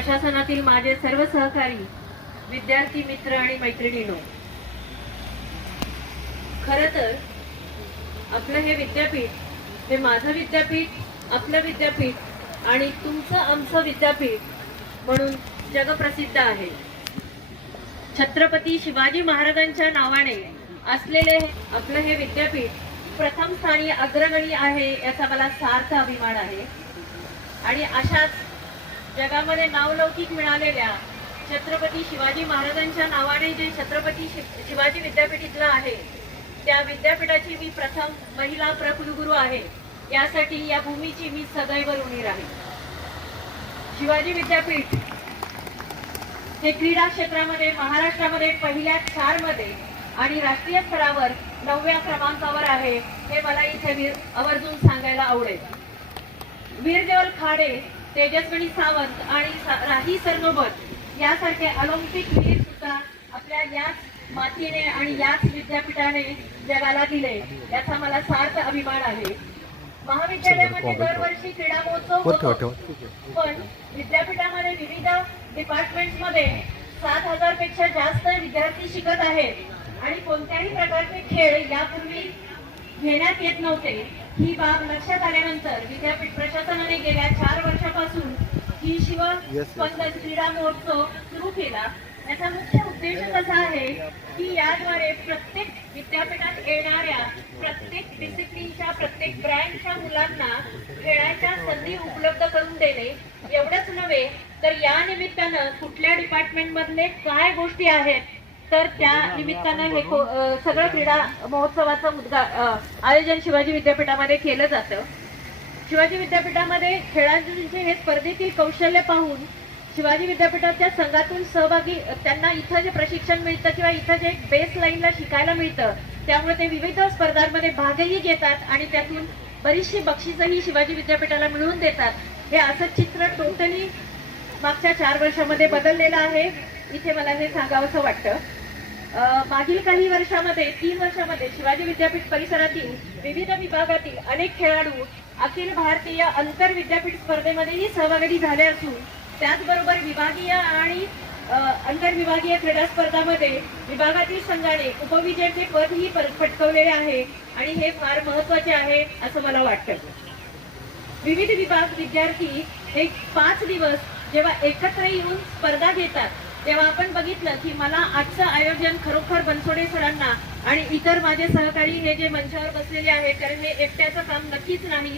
प्रशासनातील माझे सर्व सहकारी, विद्यार्थी मित्र आणि मैत्रिणींनो, खरं तर आपलं हे विद्यापीठ, हे माझं विद्यापीठ, आपलं विद्यापीठ आणि तुमचं आमचं विद्यापीठ म्हणून जगप्रसिद्ध आहे. छत्रपती शिवाजी महाराजांच्या नावाने असलेले आपलं हे विद्यापीठ प्रथम स्थानी अग्रगणी आहे याचा मला सार्थ अभिमान आहे. आणि अशाच जगामध्ये नावलौकिक मिळालेल्या छत्रपती शिवाजी महाराजांच्या नावाने जे छत्रपती शिवाजी विद्यापीठ इथलं आहे, त्या विद्यापीठाची मी प्रथम महिला प्रकुलगुरू आहे. यासाठी या भूमीची मी सदैव ऋणी राहील. शिवाजी विद्यापीठ हे क्रीडा क्षेत्रामध्ये महाराष्ट्रामध्ये पहिल्या 4 मध्ये आणि राष्ट्रीय स्तरावर 9व्या क्रमांकावर आहे, हे मला इथे आवर्जून सांगायला आवडेल. वीर देवल खाडे, तेजस्विनी सावंत आणि राही सरनोबत यासारखे ऑलिम्पिक वीर सुद्धा आपल्या याच मातीने आणि याच विद्यापीठाने जगाला दिले, याचा मला सार्थ अभिमान आहे. महाविद्यालयामध्ये दरवर्षी क्रीडा महोत्सव होतो, पण विद्यापीठामध्ये विविध डिपार्टमेंट्समध्ये 7,000 पेक्षा जास्त विद्यार्थी शिकत आहेत आणि कोणत्याही प्रकारचे खेळ यापूर्वी घेण्यात येत नव्हते. ही बाब लक्षात आल्यानंतर विद्यापीठ प्रशासनाने गेल्या 4 वर्षापासून ही शिवस्पंदन क्रीडा महोत्सव सुरू केला. याचा मुख्य उद्देश असा आहे की याद्वारे प्रत्येक विद्यापीठात येणाऱ्या प्रत्येक डिसिप्लिनच्या, प्रत्येक ब्रँचच्या मुलांना खेळाच्या संधी उपलब्ध करून देणे. एवढंच नव्हे तर या निमित्तानं कुठल्या डिपार्टमेंट मधले काय गोष्टी आहेत तर त्या निमित्तानं हे सगळं क्रीडा महोत्सवाचं आयोजन शिवाजी विद्यापीठामध्ये केलं जातं. शिवाजी विद्यापीठामध्ये खेळांचे हे स्पर्धेतील कौशल्य पाहून शिवाजी विद्यापीठाच्या संघातून सहभागी त्यांना इथं जे प्रशिक्षण मिळतं किंवा इथं जे बेस लाईनला शिकायला मिळतं, त्यामुळे ते विविध स्पर्धांमध्ये भागही घेतात आणि त्यातून बरीचशी बक्षीसही शिवाजी विद्यापीठाला मिळवून देतात. हे असं चित्र टोटली मागच्या 4 वर्षामध्ये बदललेलं आहे. इथे मला हे सांगावंसं वाटतं. मागील काही वर्षामध्ये 3 वर्षामध्ये शिवाजी विद्यापीठ परिसरातील विविध विभागातील अनेक खेळाडू अखिल भारतीय आंतर विद्यापीठ स्पर्धेमध्येही सहभागी झाले असून त्याचबरोबर विभागीय आणि आंतरविभागीय क्रीडा स्पर्धांमध्ये विभागातील संघाने उपविजेते पदही पटकावलेले आहे आणि हे फार महत्त्वाचे आहे असं मला वाटतं. विविध विभाग विद्यार्थी हे 5 दिवस जेव्हा एकत्र येऊन स्पर्धा घेतात तेव्हा आपण बघितलं की मला आजचं आयोजन खरोखर बनसोडे सरांना आणि इतर माझे सहकारी हे जे मंचावर बसलेले आहेत, कारण हे एकट्याचं काम नक्कीच नाही,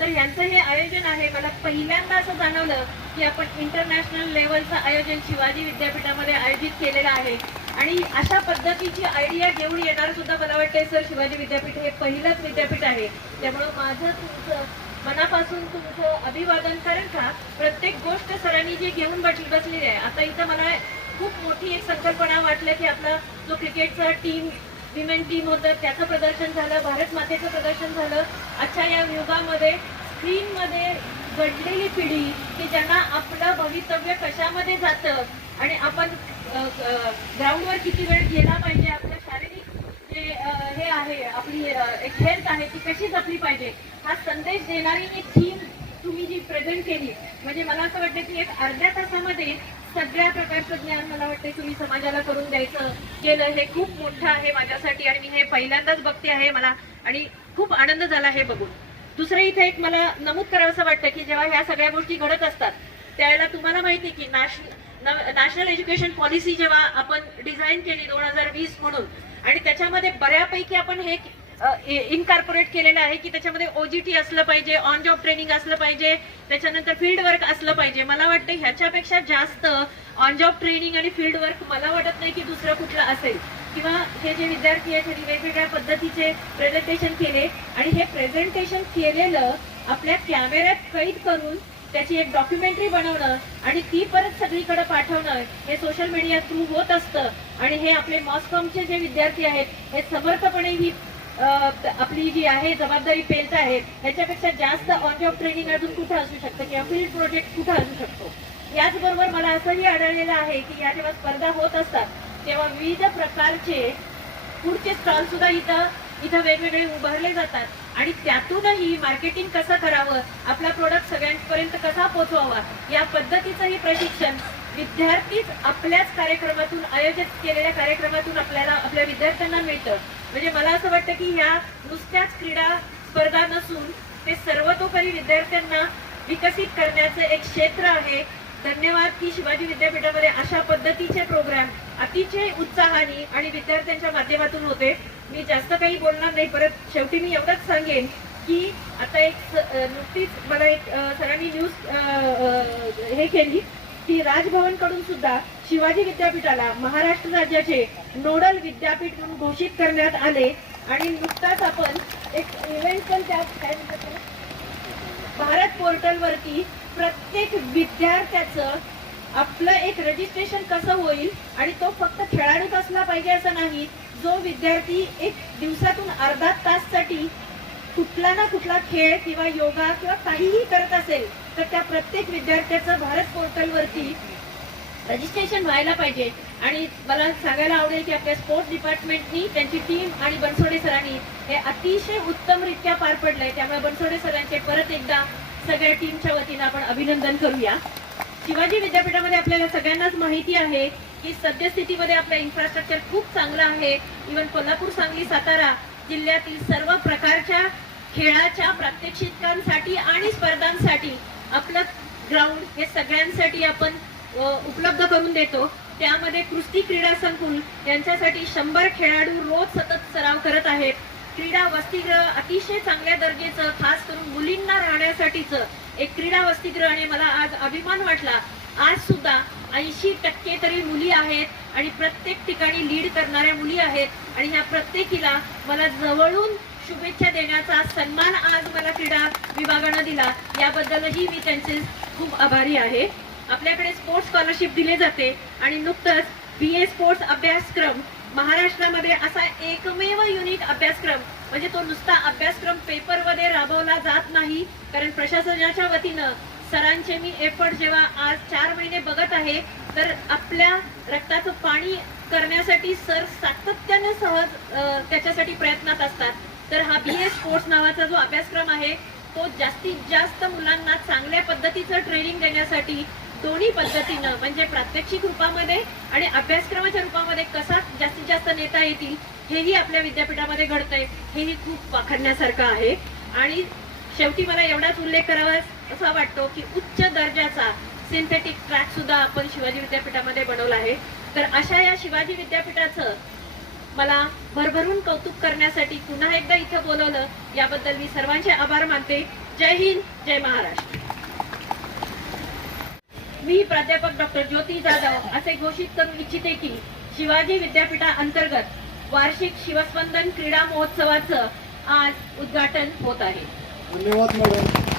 तर ह्यांचं हे आयोजन आहे. मला पहिल्यांदा असं जाणवलं की आपण इंटरनॅशनल लेवलचं आयोजन शिवाजी विद्यापीठामध्ये आयोजित केलेलं आहे आणि अशा पद्धतीची आयडिया घेऊन येणार सुद्धा मला वाटते सर शिवाजी विद्यापीठ हे पहिलंच विद्यापीठ आहे. त्यामुळे माझं तुमचं मनापासून तुमचं अभिवादन. कारण का प्रत्येक गोष्ट सरांनी जे घेऊन बसलेली आहे. आता इथं मला खूप मोठी एक संकल्पना वाटलं की आपला जो क्रिकेटचा टीम, विमेन टीम होतं त्याचं प्रदर्शन झालं, भारत मातेचं प्रदर्शन झालं. आजच्या या युगामध्ये स्क्रीनमध्ये घडलेली पिढी की ज्यांना आपलं भवितव्य कशामध्ये जातं आणि आपण ग्राउंडवर किती वेळ गेला पाहिजे, आपलं शारीरिक जे हे आहे, आपली एक हेल्थ आहे ती कशी जपली पाहिजे, हा संदेश देणारी एक थीम तुम्ही जी प्रेझेंट केली, म्हणजे मला असं वाटतं की एक अर्ध्या तासामध्ये सगळ्या प्रकारचं ज्ञान मला वाटतं तुम्ही समाजाला करून द्यायचं केलं. हे खूप मोठं आहे माझ्यासाठी आणि मी हे पहिल्यांदाच बघते आहे मला आणि खूप आनंद झाला हे बघून. दुसरं इथे एक मला नमूद करावंसं वाटतं की जेव्हा ह्या सगळ्या गोष्टी घडत असतात त्यावेळेला तुम्हाला माहिती की नॅशनल एज्युकेशन पॉलिसी जेव्हा आपण डिझाईन केली 2020 म्हणून आणि त्याच्यामध्ये बऱ्यापैकी आपण हे इनकॉर्पोरेट केलेलं आहे की त्याच्यामध्ये OJT असलं पाहिजे, ऑन जॉब ट्रेनिंग असलं पाहिजे, त्याच्यानंतर फील्ड वर्क असलं पाहिजे. मला वाटतं ह्याच्यापेक्षा जास्त ऑन जॉब ट्रेनिंग आणि फील्ड वर्क मला वाटत नाही की दुसरं कुठलं असेल. किंवा हे जे विद्यार्थी आहेत त्यांनी वेगवेगळ्या पद्धतीचे प्रेझेंटेशन केले आणि हे प्रेझेंटेशन केलेलं आपल्या कॅमेऱ्यात कैद करून त्याची एक डॉक्युमेंटरी बनवणं आणि ती परत सगळीकडे पाठवणं हे सोशल मीडिया थ्रू होत असतं. आणि हे आपले मॉस्कॉमचे जे विद्यार्थी आहेत हे समर्थपणे ही आपली जी आहे जबाबदारी पेलत आहेत. ह्याच्यापेक्षा जास्त ऑन जॉब ट्रेनिंग अजून कुठं असू शकतं किंवा फील्ड प्रोजेक्ट कुठं असू शकतो. याचबरोबर मला असंही आढळलेलं आहे की या जेव्हा स्पर्धा होत असतात तेव्हा विविध प्रकारचे फूडचे स्टॉल सुद्धा इथं वेगवेगळे उभारले जातात आणि त्यातूनही मार्केटिंग कसं करावं, आपला प्रोडक्ट सगळ्यांपर्यंत कसा पोहोचवावा, या पद्धतीचंही प्रशिक्षण विद्यार्थीच आपल्याच कार्यक्रमातून, आयोजित केलेल्या कार्यक्रमातून आपल्या विद्यार्थ्यांना मिळतं. म्हणजे मला असं वाटतं की ह्या नुसत्याच क्रीडा स्पर्धा नसून ते सर्वतोपरी विद्यार्थ्यांना विकसित करण्याचं एक क्षेत्र आहे. धन्यवाद की शिवाजी विद्यापीठामध्ये अशा पद्धतीचे प्रोग्राम अतिशय उत्साहाने आणि विद्यार्थ्यांच्या माध्यमातून होते. मी जास्त काही बोलणार नाही. परत शेवटी मी एवढंच सांगेन की आता एक नुकतीच मला एक सरांनी न्यूज हे केली की राजभवन कडून सुद्धा शिवाजी विद्यापीठाला महाराष्ट्र राज्याचे नोडल विद्यापीठ म्हणून घोषित करण्यात आले. आणि नुकताच आपण एक इव्हेंट पण त्यात भारत पोर्टल वरती प्रत्येक विद्यार्थ्याचं आपलं एक रजिस्ट्रेशन कसं होईल, आणि तो फक्त खेळाडूच असला पाहिजे असं नाही. जो विद्यार्थी एक दिवसातून अर्धा ताससाठी कुठला ना कुठला खेळ किंवा योगा किंवा काहीही करत असेल तर त्या प्रत्येक विद्यार्थ्याचं भारत पोर्टल वरती रजिस्ट्रेशन व्हायला पाहिजे. आणि मला सांगायला आवडेल की आपल्या स्पोर्ट्स डिपार्टमेंटनी, त्यांची टीम आणि बनसोडे सरांनी हे अतिशय उत्तमरित्या पार पडलंय. त्यामुळे बनसोडे सरांचे परत एकदा सगळ्या टीमच्या वतीनं आपण अभिनंदन करूया. शिवाजी विद्यापीठामध्ये आपल्याला सगळ्यांनाच माहिती आहे की सद्यस्थितीमध्ये आपलं इन्फ्रास्ट्रक्चर खूप चांगलं आहे. इव्हन कोल्हापूर, सांगली, सातारा जिल्ह्यातील सर्व प्रकारच्या खेळाच्या प्रात्यक्षिकांसाठी आणि स्पर्धांसाठी आपलं ग्राउंड हे सगळ्यांसाठी आपण उपलब्ध करून देतो. त्यामध्ये कुस्ती क्रीडा संकुल यांच्यासाठी 100 खेळाडू रोज सतत सराव करत आहेत. क्रीडा वसतिगृह अतिशय चांगल्या दर्जाचं, खास करून मुलींना राहण्यासाठीचं एक क्रीडा वसतिगृह. आणि मला आज अभिमान वाटला, आज सुद्धा 80% तरी मुली आहेत आणि प्रत्येक ठिकाणी लीड करणाऱ्या मुली आहेत. आणि ह्या प्रत्येकीला मला जवळून शुभेच्छा देण्याचा सन्मान आज मला क्रीडा विभागानं दिला. याबद्दलही मी त्यांचे खूप आभारी आहे. आपल्याकडे स्पोर्ट्स स्कॉलरशिप दिले जाते आणि नुकतंच BA स्पोर्ट्स अभ्यासक्रम महाराष्ट्रामध्ये असा एकमेव युनिक अभ्यासक्रम, म्हणजे तो नुसता अभ्यासक्रम पेपरमध्ये राबवला जात नाही. कारण प्रशासनाच्या वतीनं सरांचे मी एफर्ट जेव्हा आज 4 महिने बघत आहे तर आपल्या रक्ताचं पाणी करण्यासाठी सर सातत्याने त्याच्यासाठी प्रयत्नात असतात. तर हा BA स्पोर्ट्स नावाचा जो अभ्यासक्रम आहे तो जास्तीत जास्त मुलांना चांगल्या पद्धतीचं ट्रेनिंग देण्यासाठी दोन्ही पद्धतीनं, म्हणजे प्रात्यक्षिक रूपामध्ये आणि अभ्यासक्रमाच्या रूपामध्ये कसा जास्तीत जास्त नेता येतील हेही आपल्या विद्यापीठामध्ये घडतंय. हेही खूप वाखाणण्यासारखं आहे. आणि शेवटी मला एवढाच उल्लेख करावा असा वाटतो की उच्च दर्जाचा सिंथेटिक ट्रॅक सुद्धा आपण शिवाजी विद्यापीठामध्ये बनवला आहे. तर अशा या शिवाजी विद्यापीठाचं मला भरभरून कौतुक करण्यासाठी पुन्हा एकदा इथं बोलवलं, याबद्दल मी सर्वांचे आभार मानते. जय हिंद, जय महाराष्ट्र. मी प्राध्यापक डॉक्टर ज्योती जाधव असे घोषित करू इच्छिते की शिवाजी विद्यापीठा अंतर्गत वार्षिक शिवस्पंदन क्रीडा महोत्सवाचं आज उद्घाटन होत आहे. धन्यवाद मॅडम.